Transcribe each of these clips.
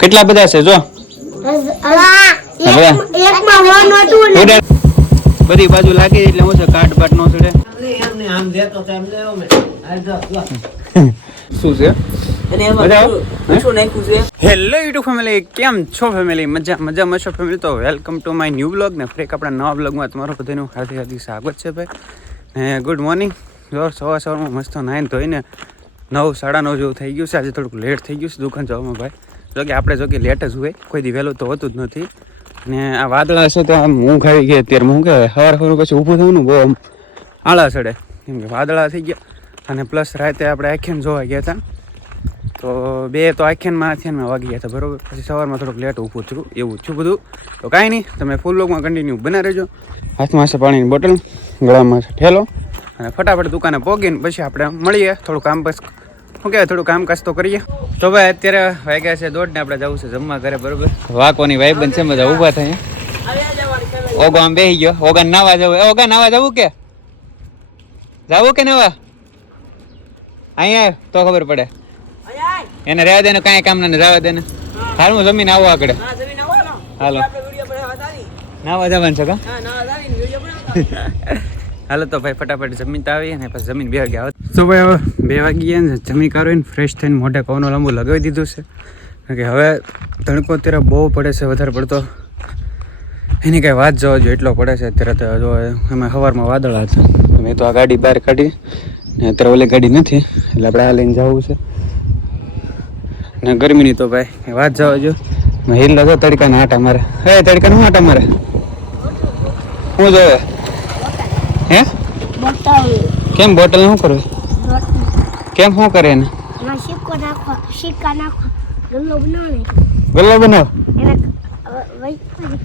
કેટલા બધા છે જો. બધી બાજુ લાગી એટલે હું છે કાટ બાટ નો ચડે. શું છે? અને એમાં મજા આવે? શું- શું નાખ્યું છે? હેલો યુટ્યુબ ફેમિલી કેમ છો ફેમિલી મજા મજા મશો ફેમિલી તો welcome to my new blog ને ફરી એક આપણા નવા બ્લોગમાં તમારું બધાનું હાર્દિક હાર્દિક સ્વાગત છે ભાઈ. ને ગુડ મોર્નિંગ જો સવાર સવારમાં મસ્ત નાઈન ધોઈને નવ સાડા નવ જેવું થઈ ગયું છે. આજે થોડુંક લેટ થઈ ગયું છે દુકાન જવામાં ભાઈ. જો કે આપણે જોકે લેટ જ હોય, કોઈ દી વહેલું તો હોતું જ નથી. ને આ વાદળા છે તો આમ ઊંઘ આવી ગઈ અત્યારે. હું કે સવાર સવાર પછી ઊભું થયું ને બહુ આમ આળા ચડે કેમ કે વાદળા થઈ ગયા અને પ્લસ રાતે આપણે આખ્યાન જોવા ગયા હતા તો બે તો આખ્યાનમાં આખ્યાનમાં વાગી ગયા હતા બરાબર? પછી સવારમાં થોડુંક લેટ ઊભું થયું, એવું છું બધું. તો કાંઈ નહીં, તમે ફૂલ લોકમાં કન્ટિન્યુ બના રહેજો. હાથમાં છે પાણીની બોટલ ગળામાં છે ઠેલો. અને ફટાફટ દુકાને પોગીને પછી આપણે મળીએ. થોડું કામ બસ શું કહેવાય થોડું કામકાજ તો કરીએ. તો ભાઈ અત્યારે વાગ્યા છે દોઢ ને આપણે જવું છે જમવા ઘરે બરોબર? વાકોની વાઈ બનશે બધા ઊભા થાય. ઓગો આમ બેસી ગયો. ઓગા નાવા જવું. ઓગા નાવા જવું કે? જવું કે નવા? અહીંયા તો ખબર પડે. એને રહેવા દે ને કાંઈ કામ ના રહેવા દે ને હાલ હું જમીન આવો આગળ હાલો. નાવા જવાનું છે કા? હાલો તો ભાઈ ફટાફટ જમીન તો આવી અને પછી જમીન બે વાગ્યા તો ભાઈ હવે બે વાગી ને જમી કાઢીને ફ્રેશ થઈને મોઢે પવનો લાંબુ લગાવી દીધું છે. કારણ કે હવે તડકો અત્યારે બહુ પડે છે વધારે પડતો. એની કાંઈ વાત જવા જોઈએ એટલો પડે છે અત્યારે તો જો અમે સવારમાં વાદળા હતા. મેં તો આ ગાડી બહાર કાઢી ને અત્યારે ઓલી ગાડી નથી એટલે આપણે આ લઈને જવું છે. ને ગરમીની તો ભાઈ વાત જવા જો હિલ લગો તડકાના આટા મારે. હે તડકાના નું આટા મારે? શું જોવે? હે? કેમ બોટલ શું કરવું? કેમ શું કરે ને એમાં સિક્કો નાખો સિક્કા નાખો. ગલ્લો બનાવો ગલ્લો બનાવ? એને અ,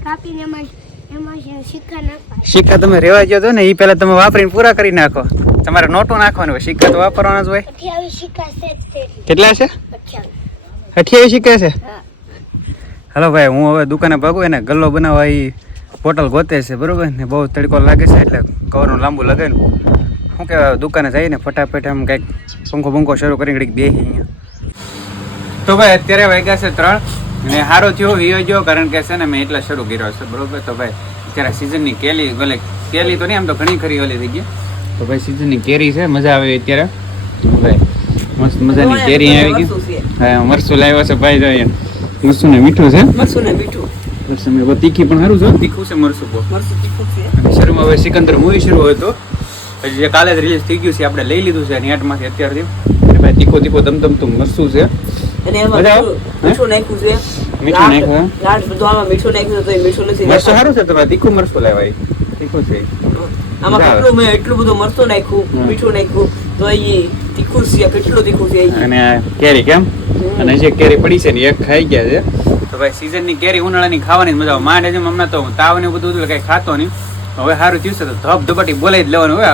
કાપીને એમાં એમાં સિક્કા નાખવા સિક્કા તમે રેવા ગયો તો ને એ પહેલા તમે વાપરીને પૂરા કરી નાખો. તમારે નોટો નાખવાનું હોય સિક્કા તો વાપરવાના જ હોય. અઠ્યાવીસ સિક્કા છે કેટલા છે? અઠ્યાવીસ. અઠ્યાવીસ સિક્કા છે? હલો હાલો ભાઈ હું હવે દુકાને ભાગું એને ગલ્લો બનાવવા એ પોટલ ગોતે છે બરોબર? ને બહુ તડકો લાગે છે એટલે કવરનું લાંબુ લગાવીને શું કહેવાય દુકાને જઈને ફટાફટ એમ કંઈક પંખો પંખો શરૂ કરીને કંઈક બે અહીંયા. તો ભાઈ અત્યારે વાગ્યા છે ત્રણ ને સારો થયો વિયો ગયો કારણ કે છે ને મેં એટલા શરૂ કર્યો છે બરોબર? તો ભાઈ અત્યારે સિઝનની કેલી ભલે કેલી તો નહીં આમ તો ઘણી ખરી ઓલી થઈ ગઈ. તો ભાઈ સિઝનની કેરી છે મજા આવે અત્યારે. ભાઈ મસ્ત મજાની કેરી આવી ગઈ. હા મરસું લાવ્યો છે ભાઈ જોઈએ મરસું ને મીઠું છે? મરસું ને મીઠું. મરસું તીખી પણ સારું છે. તીખું છે મરસું બહુ. મરચું તીખું છે શરૂમાં હવે સિકંદર મૂવી શરૂ હોય પછી જે કાલે જ રિલીઝ થઈ ગયું છે આપણે લઈ લીધું છે નેટમાંથી અત્યારથી. ભાઈ તીખો તીખો દમદમતું મરસું છે. અને એમાં? મીઠું નાખ્યું છે. મીઠું નાખ્યું, લાડ બધું આમાં મીઠું નાખ્યું તો એ મીઠું નથી મરસું સારું છે તમારે? તીખું મરસું લેવાય. તીખું છે. આમાં કેટલું મેં એટલું બધું મરચું નાખ્યું મીઠું નાખ્યું તો એ તીખું છે કેટલું તીખું છે અને કેરી કેમ? અને જે કેરી પડી છે ને એક ખાઈ ગયા છે. તો ભાઈ સીઝનની કેરી ઉનાળાની ખાવાની જ મજા માંડ જેમ હમણાં તો તાવ ને બધું હતું કઈ ખાતો નહીં. હવે સારું થયું છે તો ધબ ધબાટી બોલાવી જ લેવાનું હોય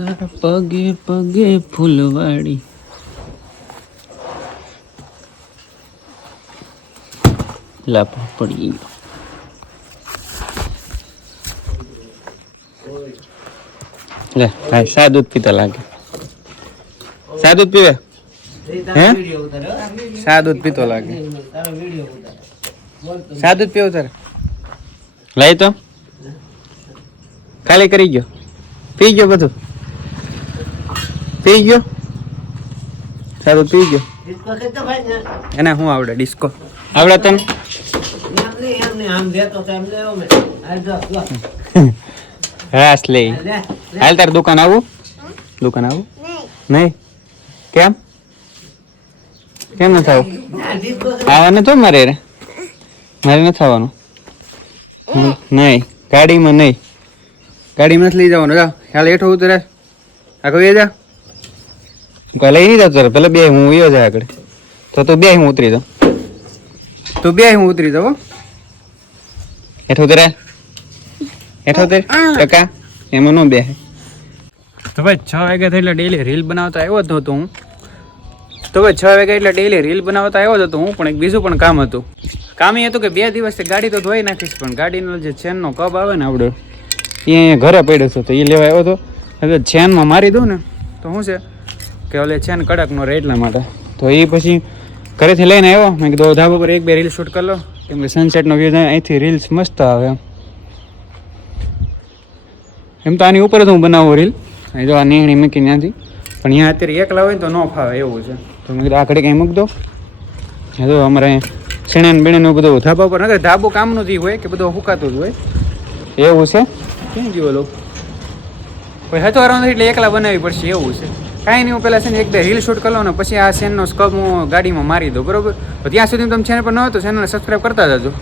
તારા પગે પગે ફૂલવાડી. લાભ પડી લે ભાઈ સા દૂધ પીતા લાગે. સા દૂધ હે? સા દૂધ પીતો લાગે. સા દૂધ પીવું તારે. લઈ તો. ખાલી કરી ગયો. પી ગયો બધું. પી ગયો સારું પી ગયો એને શું આવડે ડિસ્કો આવડે તને. રાસ લઈ લે. હાલ તાર દુકાન આવું દુકાન આવું નહીં નહીં કેમ કેમ ન છે. આવવાનું તો મારે રે મારે નથી આવવાનું હમ, નહીં ગાડીમાં નહીં ગાડીમાં લઈ જવાનું જા હાલ હેઠો ઉતરે આખો એ જા કોઈ લઈ નહીં જતો પેલા બે હું વયો જાય આગળ. તો તું બે હું ઉતરી જાઉં તું બે હું ઉતરી જાઉં હો. હેઠો ઉતરે. હેઠ ઉતરે. ટકા. એમાં નો બે તો ભાઈ છ વાગ્યા થઈ એટલે ડેલી રીલ બનાવતા આવ્યો જ હતો હું. તો ભાઈ છ વાગ્યા એટલે ડેલી રીલ બનાવતા આવ્યો જ હતો હું પણ એક બીજું પણ કામ હતું. કામ એ હતું કે બે દિવસથી ગાડી તો ધોઈ નાખીશ પણ ગાડીનો જે ચેનનો કબ આવે ને આપણો એ અહીંયા ઘરે પડ્યો હતો તો એ લેવા આવ્યો હતો હવે ચેનમાં મારી દઉં ને તો શું છે? કે ઓલે છે ને કડકનો રહે એટલા માટે. તો એ પછી ઘરેથી લઈને આવ્યો. મેં કીધું ધાબા પર એક બે રીલ શૂટ કરી લો. કેમ કે સનસેટનો વ્યૂ અહીંથી રીલ્સ મસ્ત આવે. એમ એમ તો આની ઉપર જ હું બનાવું રીલ અહીં જો આ નીંગણી મૂકી ત્યાંથી. પણ અહીંયા અત્યારે એકલા હોય ને તો ન ફાવે એવું છે. તો મેં કીધું આ ઘડી કંઈ મૂક દો. હા તો અમારે શેણે ને બીણે બધું ધાબા પર નગર ધાબો કામનું જ હોય કે બધું હુકાતું જ હોય. એવું છે? કેમ જીવો ઓલું કોઈ હતો નથી એટલે એકલા બનાવવી પડશે એવું છે. કાંઈ નહીં, હું પહેલાં છે ને એક બે રીલ શૂટ કરી લઉં ને પછી આ સેનનો સ્કપ હું ગાડીમાં મારી દઉં, બરોબર? તો ત્યાં સુધી તમે ચેનલ પર ન હોય તો ચેનલને સબસ્ક્રાઈબ કરતા જજો.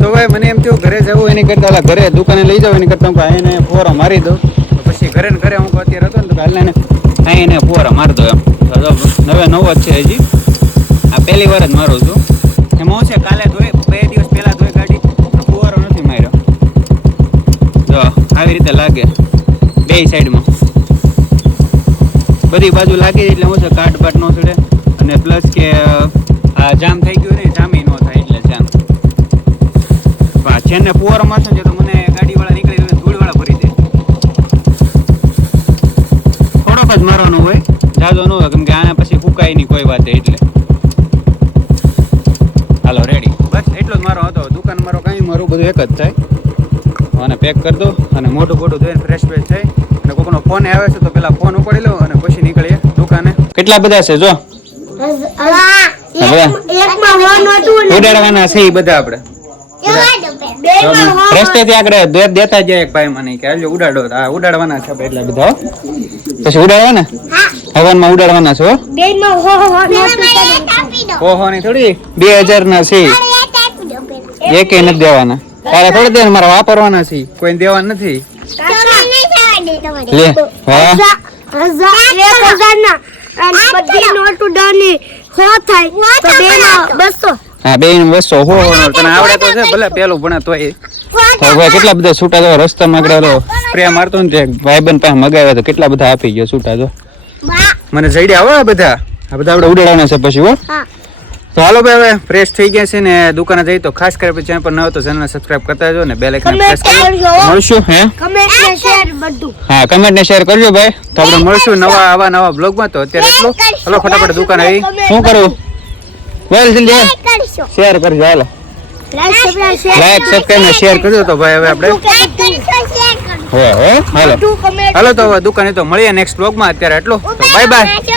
તો ભાઈ મને એમ થયું ઘરે જવું, એની કરતાં ઓલા ઘરે દુકાને લઈ જાવ એની કરતાં હું એને ફોરા મારી દઉં. પછી ઘરે ને ઘરે હું અત્યારે હતો ને તો કાલે એને અહીં એને ફોરા મારી દો એમ. નવે નવો જ છે હજી. આ પહેલી વાર જ મારું છું. એમાં છે, કાલે ધોઈ, બે દિવસ પહેલાં ધોઈ ગાડી ફુવારો નથી માર્યો. જો, આવી રીતે લાગે. બે સાઈડમાં બધી બાજુ લાગી એટલે હું છે કાટ બાટ ન ચડે. અને પ્લસ કે આ જામ થઈ ગયું ને જામી ન થાય એટલે જામ. છે ને મારશે ને તો મને ગાડીવાળા નીકળી જાય ધૂળવાળા ભરી દે. થોડોક જ મારવાનો હોય જાજો ન હોય કેમ કે આના પછી ફૂકાય નહીં કોઈ વાત એટલે. હાલો રેડી બસ એટલો જ મારો હતો. દુકાન મારો કાંઈ મારું બધું એક જ થાય. અને પેક કરી દો. અને મોટું મોટું ધોઈને ફ્રેશ ફ્રેશ થઈ અને કોઈનો ફોન આવે છે તો પેલા ફોન ઉપાડી લો અને કેટલા બધા છે જો? હવે એકમાં વન હતું ને. ઉડાડવાના છે એ બધા આપણે. બેમાં વન આગળ દેતા જાય એક ભાઈ મને કે હાલો ઉડાડો. આ ઉડાડવાના છે એટલા બધા પછી ઉડાડવાના? હવનમાં ઉડાડવાના છે હો? હો હો નતું ઓહો ની થોડી? બે હજાર ના છે એકે નથી દેવાના. તારે થોડી દે મારા વાપરવાના છે. કોઈ દેવા નથી. લે હા. અને બધી નોટ ઉડાની હો થાય. તો બેમાં બસો. હા બે બસો હો હો તને આવડે તો છે ભલે પેલું ભણે તોય. તો ભાઈ કેટલા બધા છૂટા તો રસ્તામાં આગળ સ્પ્રે મારતો ને ભાઈબંધ પાસે મગાવ્યા તો કેટલા બધા આપી ગયો છૂટા તો. મને જઈડ્યા હો આ બધા. આ બધા આપણે ઉડાડવાના છે પછી હો. હા. તો હાલો ભાઈ હવે ફ્રેશ થઈ ગયા છે ને દુકાને જઈ તો ખાસ કરી ચેનલ પર ન હોય તો ચેનલને સબસ્ક્રાઇબ કરતા જો ને બેલ આઇકન પ્રેસ કરજો. મળશું હે? કમેન્ટ ને શેર બધું. હા કમેન્ટ ને શેર કરજો ભાઈ. તો આપણે મળશું નવા આવા નવા બ્લોગમાં તો અત્યારે એટલું. હાલો ફટાફટ દુકાન આવી. શું કરું? વેલ જલ્દી શેર કરજો હાલો. લાઈક સબસ્ક્રાઇબ શેર ને શેર કરજો તો ભાઈ હવે આપણે હે હો? હાલો. હાલો તો હવે દુકાને તો મળીએ નેક્સ્ટ બ્લોગમાં અત્યારે એટલું તો બાય બાય